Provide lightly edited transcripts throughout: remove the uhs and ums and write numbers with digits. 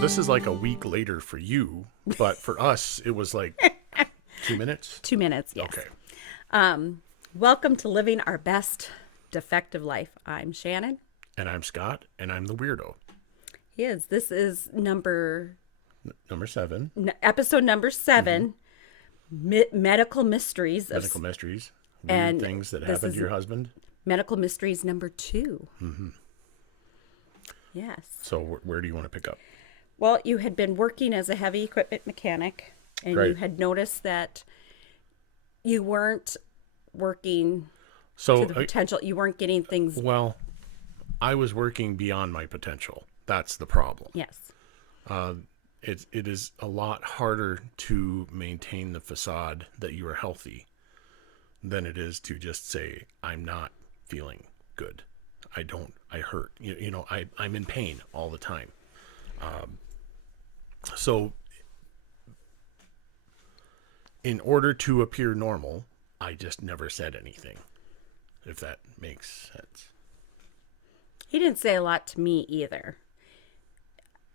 this is like a week later for you, but for us, it was like 2 minutes. 2 minutes, yes. Okay. Welcome to Living Our Best Defective Life. I'm Shannon. And I'm Scott, and I'm the weirdo. This is Number 7. episode number 7, Medical Mysteries. Medical mysteries. Weird and things that this happened to is your husband. Medical Mysteries number 2. Yes. So where do you want to pick up? Well, you had been working as a heavy equipment mechanic, and Right. you had noticed that you weren't working So, to the potential. You weren't getting things. well, I was working beyond my potential. That's the problem. Yes. It is a lot harder to maintain the facade that you are healthy than it is to just say, I'm not feeling good. I hurt. I'm in pain all the time. So in order to appear normal, I just never said anything, if that makes sense. He didn't say a lot to me either.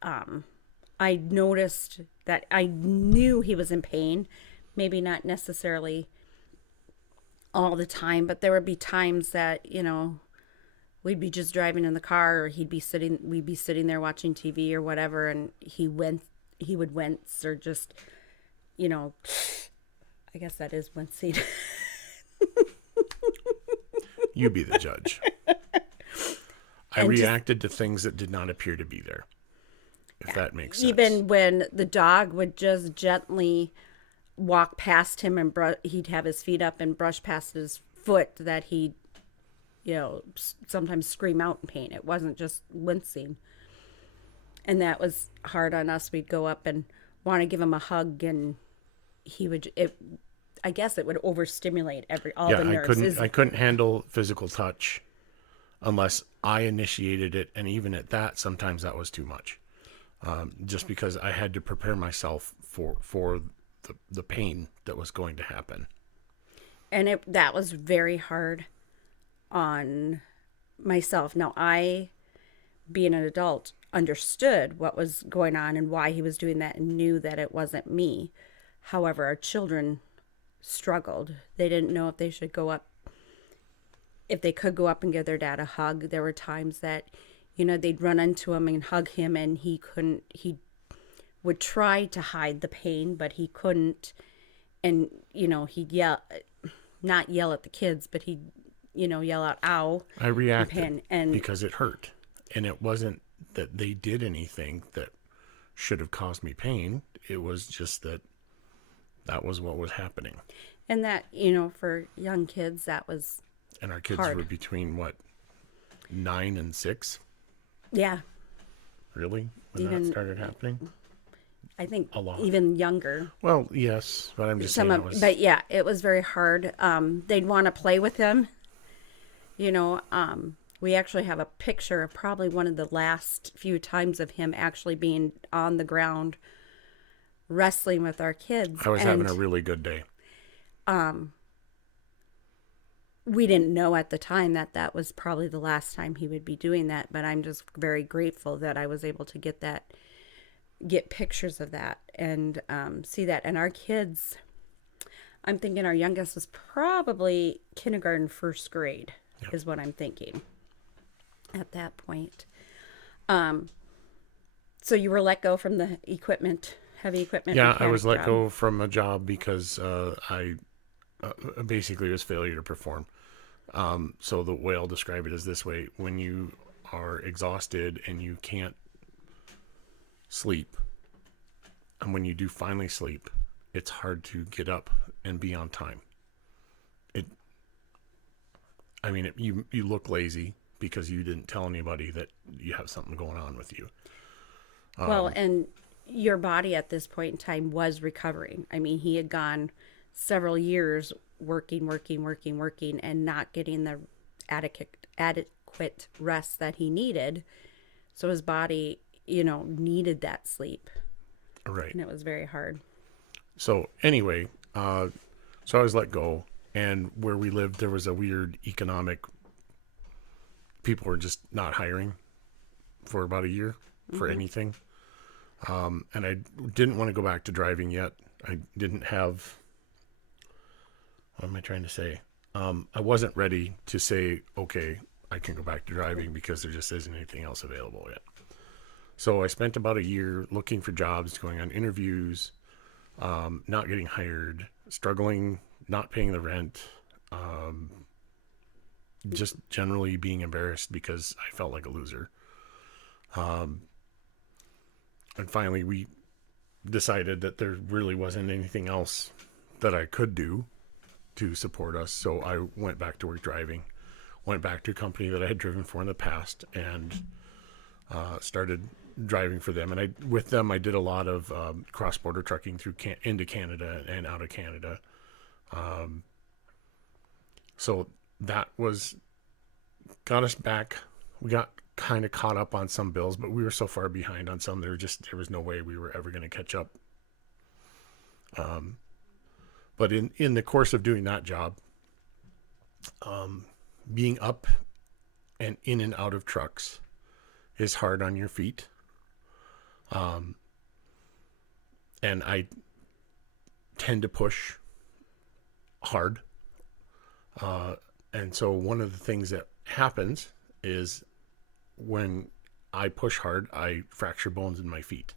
I noticed that I knew he was in pain, maybe not necessarily all the time, but there would be times that, we'd be just driving in the car, or we'd be sitting there watching TV or whatever, and he would wince, or just, I guess that is wincing. You be the judge. I reacted to things that did not appear to be there, if that makes sense. Even when the dog would just gently walk past him and he'd have his feet up and brush past his foot, that he'd, sometimes scream out in pain. It wasn't just wincing. And that was hard on us. We'd go up and want to give him a hug, and I guess it would overstimulate all the nerves. I couldn't handle physical touch unless I initiated it, and even at that, sometimes that was too much. Just because I had to prepare myself for the pain that was going to happen. And that was very hard on myself. Now, I, being an adult, understood what was going on and why he was doing that, and knew that it wasn't me. However, our children struggled. They didn't know if they should if they could go up and give their dad a hug. There were times that, they'd run into him and hug him, and he couldn't. He would try to hide the pain, but he couldn't. And, he'd not yell at the kids, but he'd, yell out, ow. I reacted because it hurt. And it wasn't that they did anything that should have caused me pain. It was just that was what was happening. And that, for young kids, that was And our kids hard. were between, 9 and 6? Yeah. Really? When that started happening? I think A lot. even younger. Well, yes, but I'm just saying it was... But yeah, it was very hard. They'd want to play with him. We actually have a picture of probably one of the last few times of him actually being on the ground wrestling with our kids. I was having a really good day. We didn't know at the time that was probably the last time he would be doing that, but I'm just very grateful that I was able to get pictures of that and see that. And our kids, I'm thinking our youngest was probably kindergarten, first grade, is what I'm thinking at that point. So you were let go from the heavy equipment. Yeah, I was let job. go from a job because I basically it was failure to perform. So the way I'll describe it is this way: when you are exhausted and you can't sleep, and when you do finally sleep, it's hard to get up and be on time. You look lazy because you didn't tell anybody that you have something going on with you. Well, and your body at this point in time was recovering. I mean, he had gone several years working, and not getting the adequate rest that he needed. So his body, needed that sleep. Right. And it was very hard. So anyway, so I was let go, and where we lived, there was a weird economic, people were just not hiring for about a year for anything. And I didn't want to go back to driving yet. I didn't have, what am I trying to say? I wasn't ready to say, okay, I can go back to driving because there just isn't anything else available yet. So I spent about a year looking for jobs, going on interviews, not getting hired, struggling, not paying the rent, just generally being embarrassed because I felt like a loser. And finally, we decided that there really wasn't anything else that I could do to support us. So I went back to work driving, went back to a company that I had driven for in the past, and started driving for them. And with them, I did a lot of cross-border trucking through into Canada and out of Canada. So that got us back. We got kind of caught up on some bills, but we were so far behind on some. There was no way we were ever going to catch up. But in the course of doing that job, being up and in and out of trucks is hard on your feet. And I tend to push hard. And so one of the things that happens is when I push hard, I fracture bones in my feet.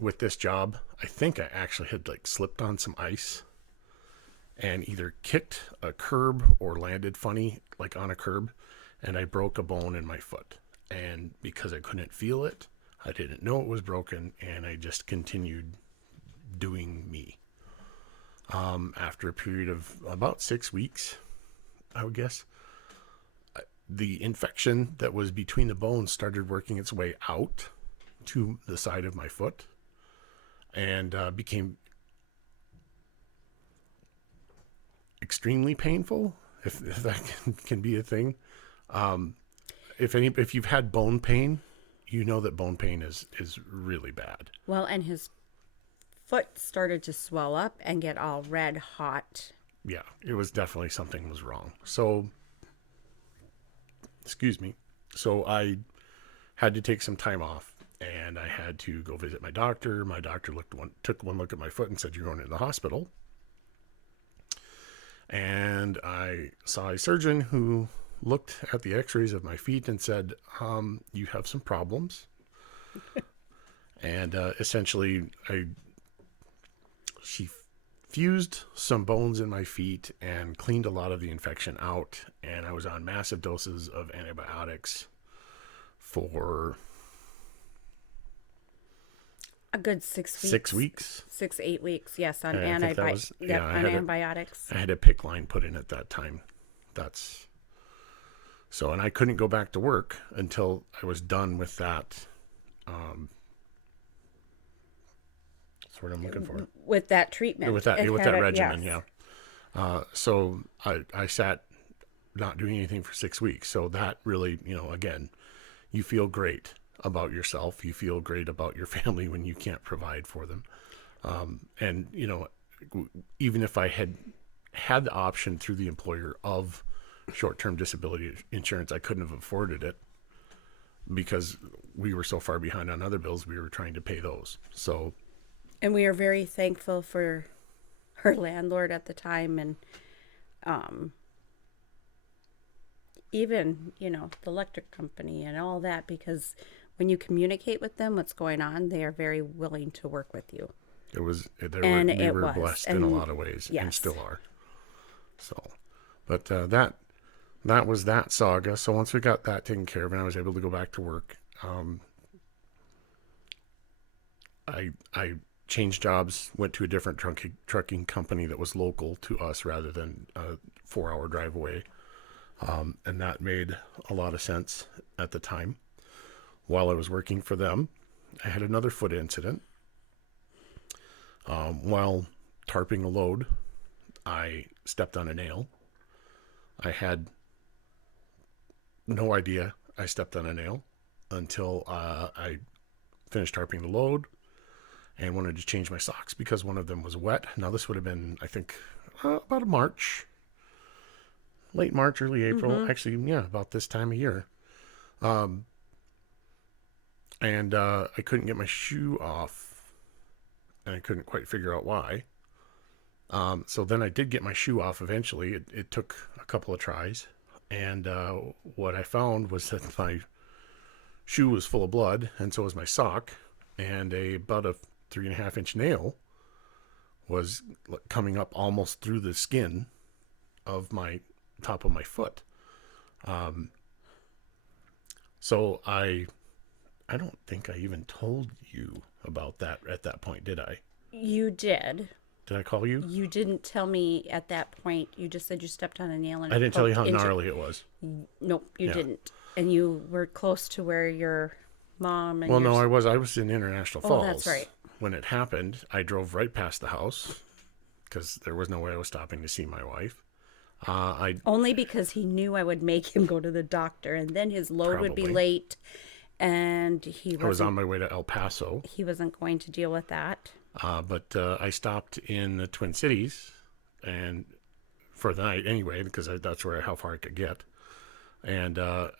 With this job, I think I actually had like slipped on some ice and either kicked a curb or landed funny, like on a curb, and I broke a bone in my foot. And because I couldn't feel it, I didn't know it was broken, and I just continued doing me. After a period of about 6 weeks, I would guess, the infection that was between the bones started working its way out to the side of my foot and became extremely painful, if that can be a thing. If you've had bone pain, you know that bone pain is really bad. Well, and his foot started to swell up and get all red hot. Yeah, it was definitely something was wrong. So, excuse me. So I had to take some time off, and I had to go visit my doctor. My doctor took one look at my foot and said, "You're going to the hospital." And I saw a surgeon who looked at the x-rays of my feet and said, "You have some problems." And essentially, she fused some bones in my feet and cleaned a lot of the infection out. And I was on massive doses of antibiotics for A good 6 weeks. 6 weeks. 6, 8 weeks, yes, on And I think that was, yeah, on antibiotics. I had a PICC line put in at that time. And I couldn't go back to work until I was done with that. That's what I'm looking for. With that treatment. With that regimen, yes. yeah. So I sat not doing anything for 6 weeks. So that really, again, you feel great about yourself. You feel great about your family when you can't provide for them. And, even if I had the option through the employer of short-term disability insurance, I couldn't have afforded it because we were so far behind on other bills. We were trying to pay those. So, And we are very thankful for her landlord at the time, and even, the electric company and all that, because when you communicate with them what's going on, they are very willing to work with you. we It were was. blessed in And a lot of ways, and yes. still are. So, but that was that saga. So once we got that taken care of and I was able to go back to work, I changed jobs, went to a different trucking company that was local to us rather than a 4-hour drive away. And that made a lot of sense at the time. While I was working for them, I had another foot incident. While tarping a load, I stepped on a nail. I had no idea I stepped on a nail until I finished tarping the load and wanted to change my socks because one of them was wet. Now, this would have been, I think, about late March, early April. Mm-hmm. Actually, yeah, about this time of year. and I couldn't get my shoe off, and I couldn't quite figure out why. So then I did get my shoe off eventually. It took a couple of tries, and what I found was that my shoe was full of blood, and so was my sock, and about a 3.5 inch nail was coming up almost through the skin of my top of my foot. Um, so I don't think I even told you about that at that point, did I? You did. Did I call you? You didn't tell me at that point. You just said you stepped on a nail and I it didn't tell you poked how into. gnarly it was. Nope, you Yeah. didn't. And you were close to where your mom and Well, your. no, I was in International Oh, Falls. that's right. When it happened, I drove right past the house because there was no way I was stopping to see my wife. I Only because he knew I would make him go to the doctor, and then his load would be Probably. late, and he I was on wasn't. my way to El Paso, He wasn't going to deal with that. but I stopped in the Twin Cities, and for the night anyway, because that's where how far I could get. And I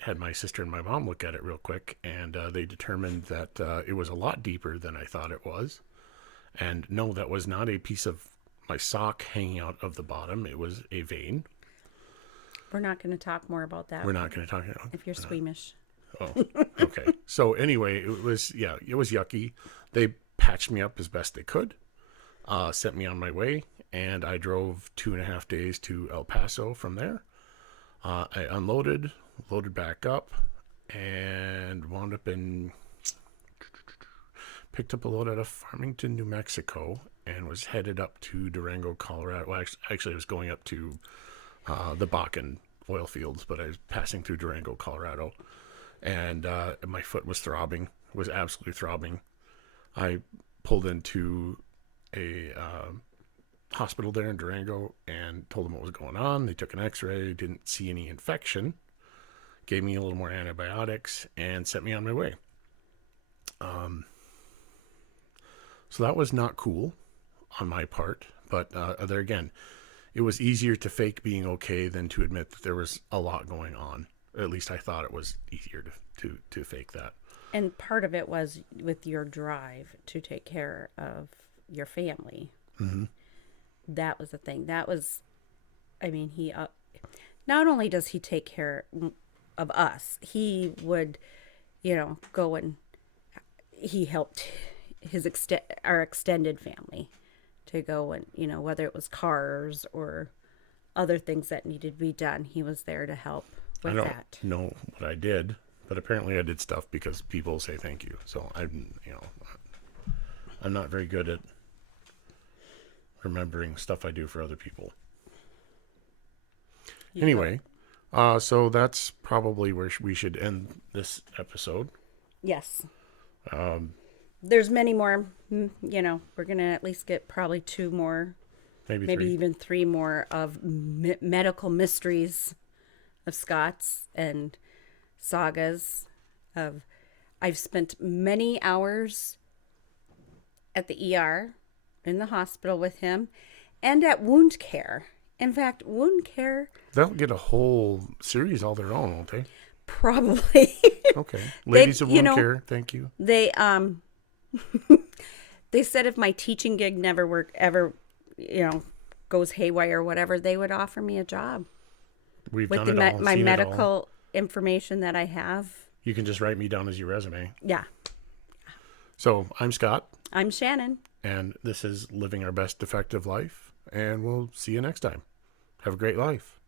had my sister and my mom look at it real quick, and they determined that it was a lot deeper than I thought it was. And no, that was not a piece of my sock hanging out of the bottom. It was a vein. We're not going to talk more about that We're not going to talk about. if you're squeamish. Oh, okay. So anyway, it was yucky. They patched me up as best they could, sent me on my way, and I drove 2.5 days to El Paso from there. I unloaded, loaded back up, and wound up picked up a load out of Farmington, New Mexico, and was headed up to Durango, Colorado. Well, actually I was going up to the Bakken oil fields, but I was passing through Durango, Colorado, and my foot was throbbing, was absolutely throbbing. I pulled into a hospital there in Durango and told them what was going on. They took an x-ray, didn't see any infection, gave me a little more antibiotics, and sent me on my way. So that was not cool on my part, but there again, it was easier to fake being okay than to admit that there was a lot going on. At least I thought it was easier to fake that. And part of it was with your drive to take care of your family. Mm-hmm. That was the thing. That was, I mean, he not only does he take care of us, he would, go and he helped our extended family to go and, whether it was cars or other things that needed to be done, he was there to help with I don't that. know what I did, but apparently I did stuff because people say thank you. So I'm not very good at remembering stuff I do for other people. Anyway, so that's probably where we should end this episode. Yes. There's many more, we're going to at least get probably 2 more, Maybe maybe 3. even 3 more of medical mysteries of Scott's and sagas of. I've spent many hours at the ER, in the hospital with him, and at wound care. In fact, wound care They'll get a whole series all their own, won't they? probably. Okay. Ladies of you Wound know, Care, thank you. They they said if my teaching gig never goes haywire or whatever, they would offer me a job We've with done it all. my seen it all. medical information that I have. You can just write me down as your resume. Yeah. So I'm Scott, I'm Shannon. and this is Living Our Best Defective Life, and we'll see you next time. Have a great life.